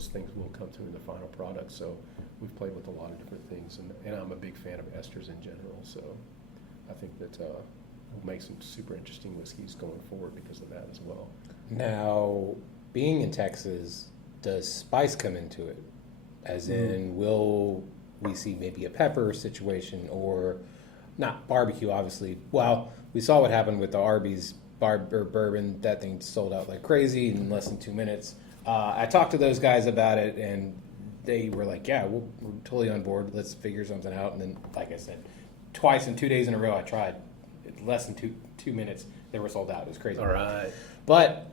those things will come through in the final product. So we've played with a lot of different things, and I'm a big fan of esters in general. So I think that we'll make some super interesting whiskeys going forward because of that as well. Now, being in Texas, does spice come into it? As in, will we see maybe a pepper situation, or not barbecue, obviously? Well, we saw what happened with the Arby's bourbon. That thing sold out like crazy in less than 2 minutes. I talked to those guys about it, and they were like, yeah, we're totally on board. Let's figure something out. And then, like I said, twice in 2 days in a row, I tried. Less than two minutes, they were sold out. It was crazy. All right. But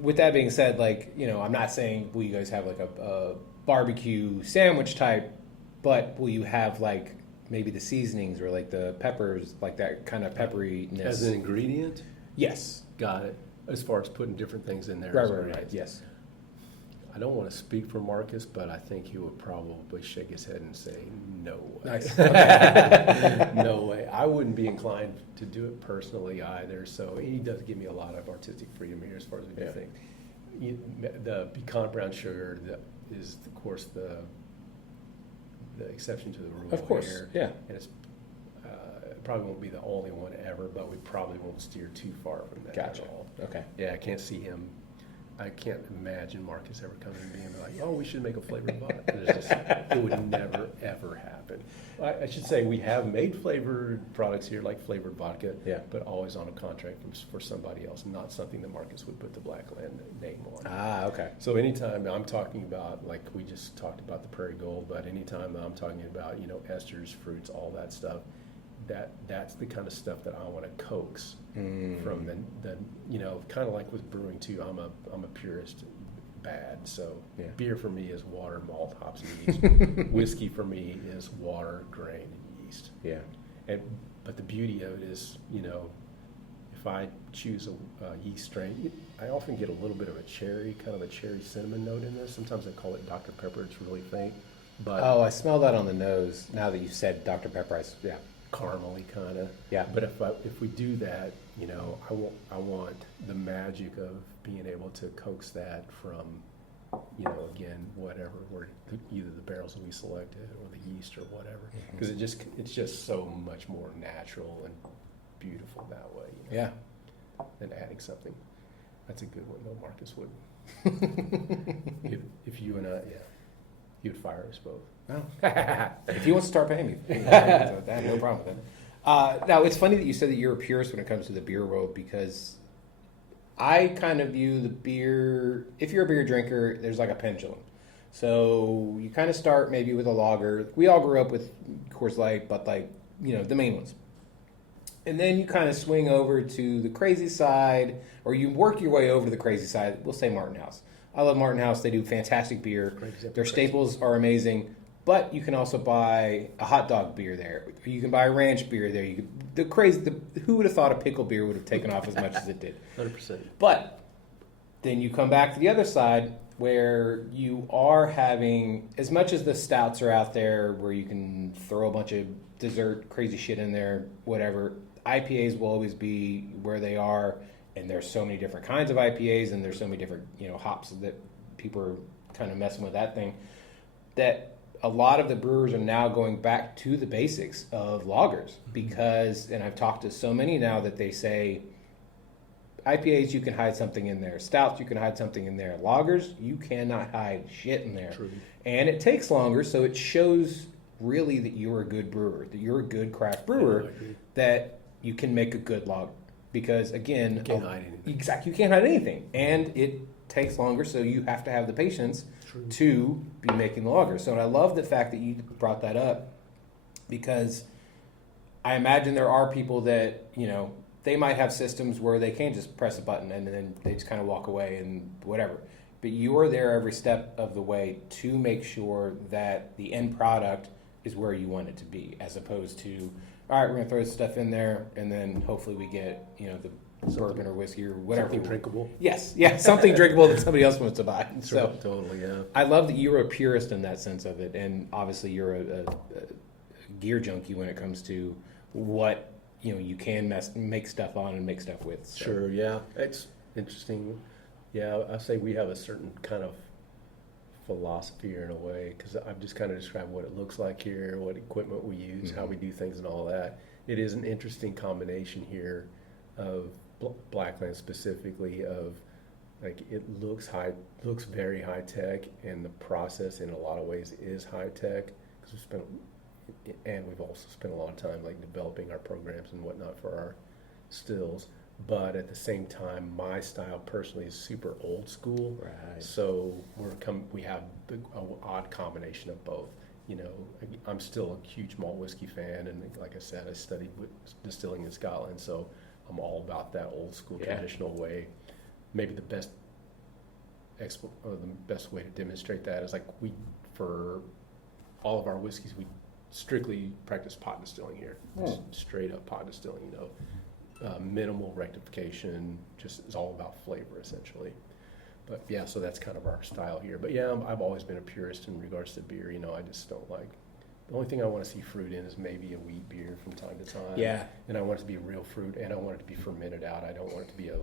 with that being said, like, you know, I'm not saying will you guys have like a barbecue sandwich type, but will you have like maybe the seasonings or like the peppers, like that kind of pepperiness? As an ingredient? Yes. Got it. As far as putting different things in there. Right. Yes. I don't want to speak for Marcus, but I think he would probably shake his head and say, no way. Nice. Okay. No way. I wouldn't be inclined to do it personally either. So he does give me a lot of artistic freedom here as far as we do things. The pecan brown sugar is, of course, the exception to the rule. Of course, here. yeah. And it's it probably won't be the only one ever, but we probably won't steer too far from that Gotcha. at all. Okay. Yeah, I can't see him. I can't imagine Marcus ever coming and being like, "Oh, we should make a flavored vodka." It would never ever happen. I should say we have made flavored products here, like flavored vodka, but always on a contract for somebody else, not something that Marcus would put the Blackland name on. Ah, okay. So anytime I'm talking about, like we just talked about the Prairie Gold, but anytime I'm talking about, you know, esters, fruits, all that stuff, that's the kind of stuff that I want to coax from the you know, kind of like with brewing too. I'm a purist, bad. So beer for me is water, malt, hops, and yeast. Whiskey for me is water, grain, and yeast. Yeah. But the beauty of it is, you know, if I choose a yeast strain, I often get a little bit of a cherry, kind of a cherry cinnamon note in there. Sometimes I call it Dr. Pepper. It's really faint. But I smell that on the nose now that you said Dr. Pepper. Caramely kind of. Yeah. But if we do that, you know, I want the magic of being able to coax that from, you know, again, whatever, either the barrels that we selected or the yeast or whatever, because it's just so much more natural and beautiful that way. You know, than adding something. That's a good one, though. Marcus would. if you and I, he would fire us both. No. If he wants to start paying me, I have no problem with that. Now, it's funny that you said that you're a purist when it comes to the beer world, because I kind of view the beer, if you're a beer drinker, there's like a pendulum. So you kind of start maybe with a lager. We all grew up with Coors Light, but like, you know, the main ones. And then you kind of swing over to the crazy side, or you work your way over to the crazy side. We'll say Martin House. I love Martin House. They do fantastic beer. Their staples are amazing. But you can also buy a hot dog beer there. You can buy a ranch beer there. Who would have thought a pickle beer would have taken off as much as it did? 100%. But then you come back to the other side where you are having, as much as the stouts are out there where you can throw a bunch of dessert, crazy shit in there, whatever, IPAs will always be where they are. And there's so many different kinds of IPAs, and there's so many different, you know, hops that people are kind of messing with that thing, that a lot of the brewers are now going back to the basics of lagers, because, and I've talked to so many now that they say IPAs, you can hide something in there. Stouts, you can hide something in there. Lagers, you cannot hide shit in there. True. And it takes longer, so it shows really that you're a good brewer, that you're a good craft brewer, that you can make a good lager. Because again, you can't hide anything. Exactly, you can't hide anything. And it takes longer, so you have to have the patience to be making the lager. So I love the fact that you brought that up, because I imagine there are people that, you know, they might have systems where they can just press a button and then they just kind of walk away and whatever. But you are there every step of the way to make sure that the end product is where you want it to be, as opposed to, all right, we're going to throw this stuff in there and then hopefully we get, you know, the bourbon or whiskey or whatever. Something drinkable. Yes, something drinkable that somebody else wants to buy. So totally, yeah. I love that you're a purist in that sense of it, and obviously you're a gear junkie when it comes to what, you know, you can make stuff on and make stuff with. So. Sure, yeah, it's interesting. Yeah, I say we have a certain kind of philosophy here in a way, because I've just kind of described what it looks like here, what equipment we use, how we do things, and all that. It is an interesting combination here of Blackland specifically, of like it looks very high tech, and the process in a lot of ways is high tech because we've also spent a lot of time like developing our programs and whatnot for our stills. But at the same time, my style personally is super old school. Right. So we have an odd combination of both. You know, I'm still a huge malt whiskey fan, and like I said, I studied distilling in Scotland, so I'm all about that old school traditional way. Maybe the best way to demonstrate that is like for all of our whiskeys, we strictly practice pot distilling here, just straight up pot distilling. You know. Minimal rectification, just is all about flavor essentially. But yeah, so that's kind of our style here. But yeah, I've always been a purist in regards to beer. You know, I just don't like, the only thing I want to see fruit in is maybe a wheat beer from time to time. Yeah. And I want it to be real fruit, and I want it to be fermented out. I don't want it to be a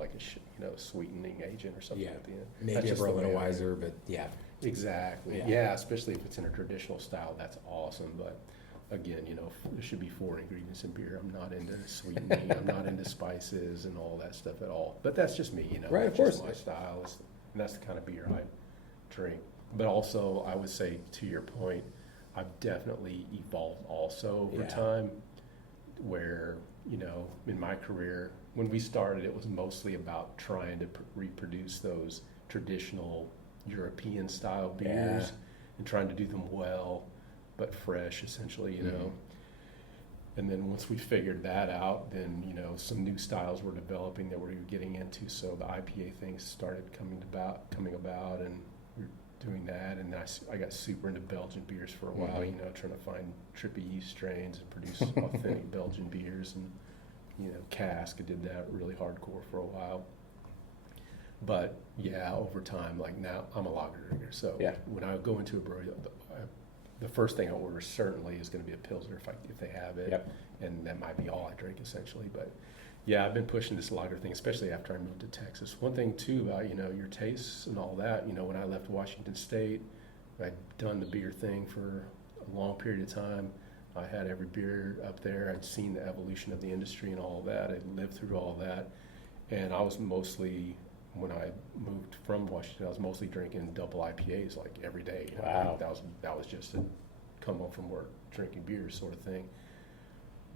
sweetening agent or something at the end. Maybe that's a just the way Weiser, but yeah. Exactly. Yeah, especially if it's in a traditional style, that's awesome. But again, you know, there should be 4 ingredients in beer. I'm not into sweetening. I'm not into spices and all that stuff at all. But that's just me, you know. Right, of course. My style, and that's the kind of beer I drink. But also, I would say, to your point, I've definitely evolved also over time, where, you know, in my career, when we started, it was mostly about trying to reproduce those traditional European style beers and trying to do them well, but fresh, essentially, you know. And then once we figured that out, then, you know, some new styles were developing that we were getting into. So the IPA thing started coming about, and we were doing that. And then I got super into Belgian beers for a while, you know, trying to find trippy yeast strains and produce authentic Belgian beers. And, you know, cask, I did that really hardcore for a while. But yeah, over time, like now, I'm a lager drinker. So when I go into a brewery, the first thing I order certainly is going to be a Pilsner if they have it, and that might be all I drink essentially. But yeah, I've been pushing this lager thing, especially after I moved to Texas. One thing too about, you know, your tastes and all that, you know, when I left Washington State, I'd done the beer thing for a long period of time. I had every beer up there. I'd seen the evolution of the industry and all that. I'd lived through all that, and I was mostly, when I moved from Washington, I was mostly drinking double IPAs like every day. You know? Wow. That was just a come home from work, drinking beers sort of thing.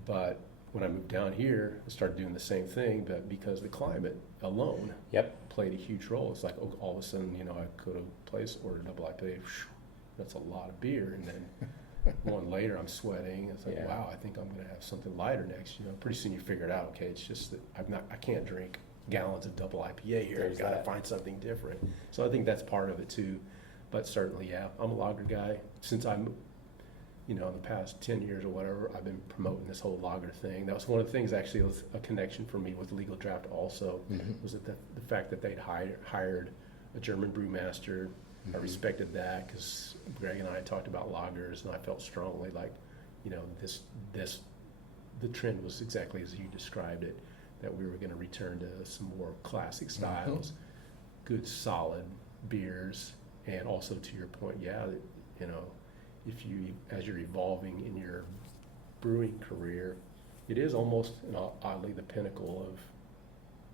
But when I moved down here, I started doing the same thing, but because the climate alone played a huge role. It's like all of a sudden, you know, I go to a place, order a double IPA, that's a lot of beer, and then one later I'm sweating. It's like, wow, I think I'm going to have something lighter next. You know, pretty soon you figure it out. Okay, it's just that I can't drink gallons of double IPA here. I've got to find something different. So I think that's part of it too. But certainly, yeah, I'm a lager guy. Since I'm, you know, in the past 10 years or whatever, I've been promoting this whole lager thing. That was one of the things, actually, was a connection for me with Legal Draft also, was that the fact that they'd hired a German brewmaster. I respected that because Greg and I talked about lagers, and I felt strongly like, you know, the trend was exactly as you described it, that we were going to return to some more classic styles, good solid beers, and also to your point, you know, as you're evolving in your brewing career, it is almost oddly the pinnacle of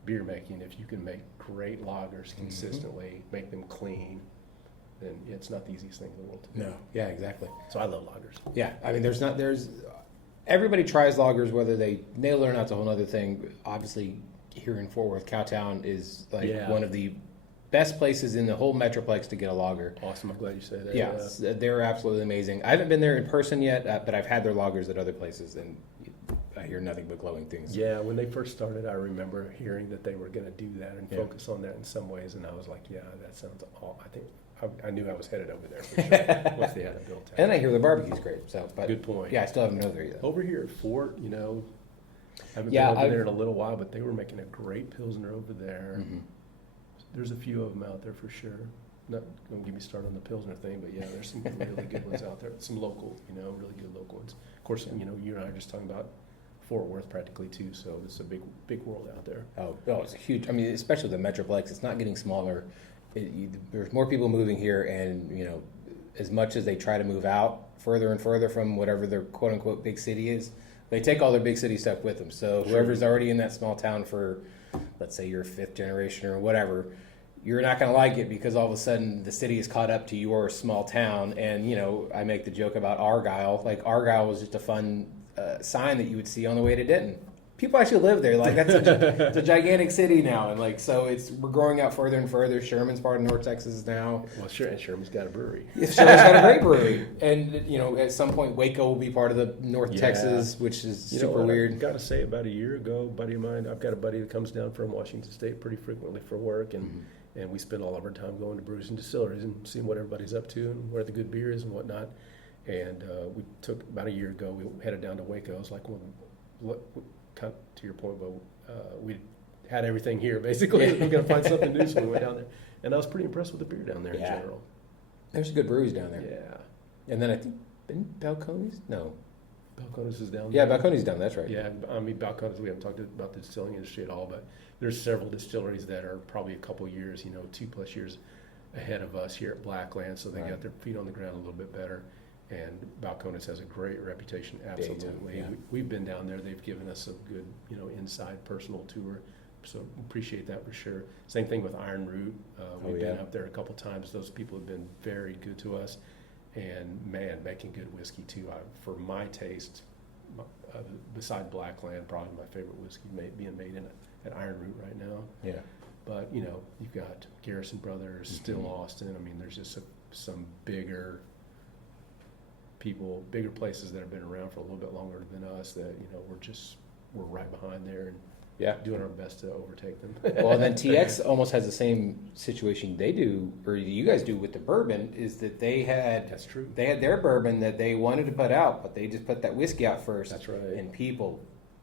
beer making. If you can make great lagers consistently, make them clean, then it's not the easiest thing in the world to do. No, yeah, exactly. So I love lagers. Yeah, I mean, everybody tries lagers, whether they nail it or not, it's a whole other thing. Obviously, here in Fort Worth, Cowtown is like one of the best places in the whole Metroplex to get a lager. Awesome, I'm glad you say that. Yeah, they're absolutely amazing. I haven't been there in person yet, but I've had their lagers at other places, and I hear nothing but glowing things. Yeah, when they first started, I remember hearing that they were going to do that and focus on that in some ways, and I was like, yeah, that sounds I think I knew I was headed over there for sure once they had it built out. And I hear the barbecue's great. So, but good point. Yeah, I still haven't been there yet. Over here at Fort, you know, I haven't been over there in a little while, but they were making a great Pilsner over there. There's a few of them out there for sure. Not going to get me started on the Pilsner thing, but yeah, there's some really good ones out there. Some local, you know, really good local ones. Of course, you know, you and I are just talking about Fort Worth practically too, so it's a big world out there. Oh, it's a huge. I mean, especially the Metroplex. It's not getting smaller. there's more people moving here, and as much as they try to move out further and further from whatever their quote unquote big city is, they take all their big city stuff with them. So whoever's already in that small town for, let's say, your fifth generation or whatever, you're not going to like it because all of a sudden the city is caught up to your small town. And I make the joke about Argyle. Like Argyle was just a fun sign that you would see on the way to Denton. People actually live there. Like it's a gigantic city now, and we're growing out further and further. Sherman's part of North Texas now. Well, sure, and Sherman's got a brewery. Sherman's got a great brewery, and at some point Waco will be part of the North Texas, which is super weird. I've got to say, about a year ago, a buddy of mine, I've got a buddy that comes down from Washington State pretty frequently for work, and we spend all of our time going to Brewsers and Distilleries and seeing what everybody's up to and where the good beer is and whatnot. And we took about a year ago. We headed down to Waco. It was like kind of to your point, but we had everything here basically. We're going to find something new, so we went down there, and I was pretty impressed with the beer down there in general. There's good breweries down there. Yeah, and then I think Balcones? No, Balcones is down there. there. Yeah, Balcones down. That's right. Yeah, I mean Balcones. We haven't talked about the distilling industry at all, but there's several distilleries that are probably a couple years, 2+ years ahead of us here at Blackland, so they got their feet on the ground a little bit better. And Balcones has a great reputation, absolutely. Yeah. We've been down there. They've given us a good, inside personal tour, so appreciate that for sure. Same thing with Iron Root. We've been up there a couple times. Those people have been very good to us, and man, making good whiskey too. For my taste, beside Blackland, probably my favorite whiskey being made at Iron Root right now. Yeah. But you've got Garrison Brothers, Still Austin. I mean, there's just some bigger places that have been around for a little bit longer than us that we're right behind there and doing our best to overtake them. Well, and then TX almost has the same situation they do, or you guys do with the bourbon, is that that's true. They had their bourbon that they wanted to put out, but they just put that whiskey out first. That's right. And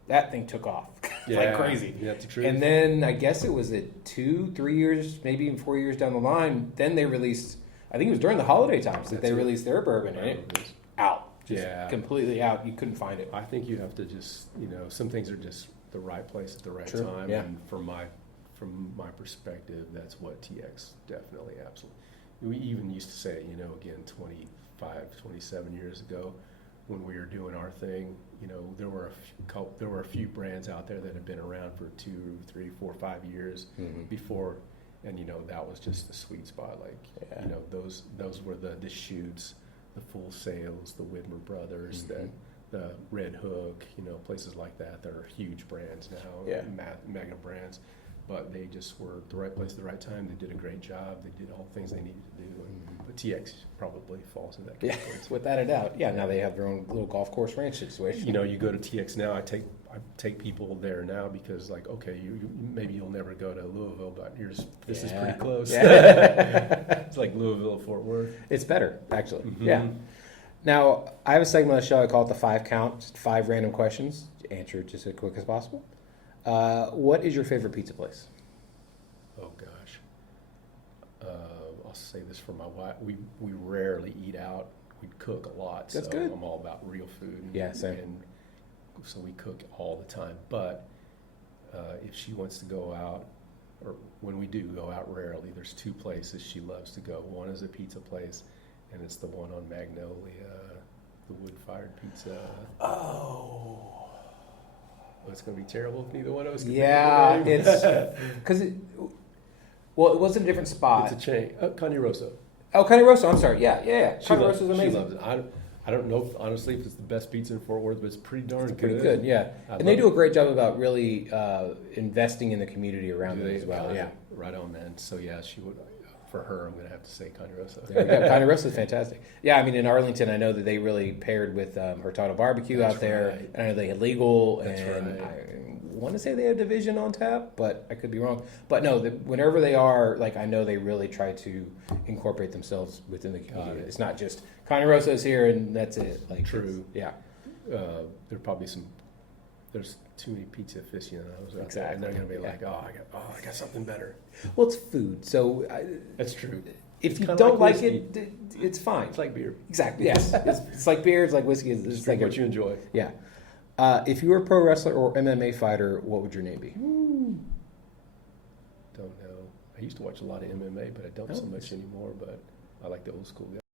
that thing took off like crazy. Yeah, that's true. And then I guess it was 2-3 years, maybe even 4 years down the line, then they released, I think it was during the holiday times that they released their bourbon, and it was out. Just completely out. You couldn't find it. I think you have to just, some things are just the right place at the right time. Yeah. And from my perspective, that's what TX definitely, absolutely. We even used to say, again, 27 years ago, when we were doing our thing, there were a few brands out there that had been around for 2, 3, 4, 5 years before, and that was just the sweet spot. Those were the Shoots, the Full Sails, the Widmer Brothers, the Red Hook, places like that are huge brands now, mega brands. But they just were at the right place at the right time. They did a great job. They did all the things they needed to do. But TX probably falls in that category. Yeah, without a doubt. Yeah, now they have their own little golf course ranch situation. You go to TX now. I take people there now because, okay, maybe you'll never go to Louisville, but this is pretty close. Yeah. It's like Louisville, Fort Worth. It's better, actually. Yeah. Now, I have a segment on the show. I call it the 5 count. Just 5 random questions. Answer it just as quick as possible. What is your favorite pizza place? Oh gosh, I'll say this for my wife. We rarely eat out. We cook a lot. That's so good. I'm all about real food. Yeah, same. And so we cook all the time. But if she wants to go out, or when we do go out rarely, there's 2 places she loves to go. One is a pizza place, and it's the one on Magnolia, the wood-fired pizza. Oh. It's going to be terrible if neither one of us can think of the name. It's because it was in a different spot. It's a chain. Caña Rosa. Oh, Caña Rosa. I'm sorry. Yeah. Caña Rosa is amazing. She loves it. I don't know, honestly, if it's the best pizza in Fort Worth, but it's pretty darn good. Pretty good, yeah. And they do a great job about really investing in the community around them as well. Yeah. Right on, man. So, yeah, she would. For her, I'm going to have to say Caña Rosa. Caña Rosa is fantastic. Yeah, I mean, in Arlington, I know that they really paired with Hurtado Barbecue out there. Right. And I know they had Legal. That's and I want to say they have Division on tap, but I could be wrong. But no, whenever they are, I know they really try to incorporate themselves within the community. It's not just Caña Rosa is here and that's it. True. Yeah. There probably there's too many pizza aficionados out there, and they're going to be like, I got something better. Well, it's food, so that's true. If you don't like it, it's fine. It's like beer. Exactly. Yes, it's like beer. It's like whiskey. It's like what you enjoy. Yeah. If you were a pro wrestler or MMA fighter, what would your name be? Don't know. I I used to watch a lot of MMA, but I don't so much anymore. But I like the old school guys.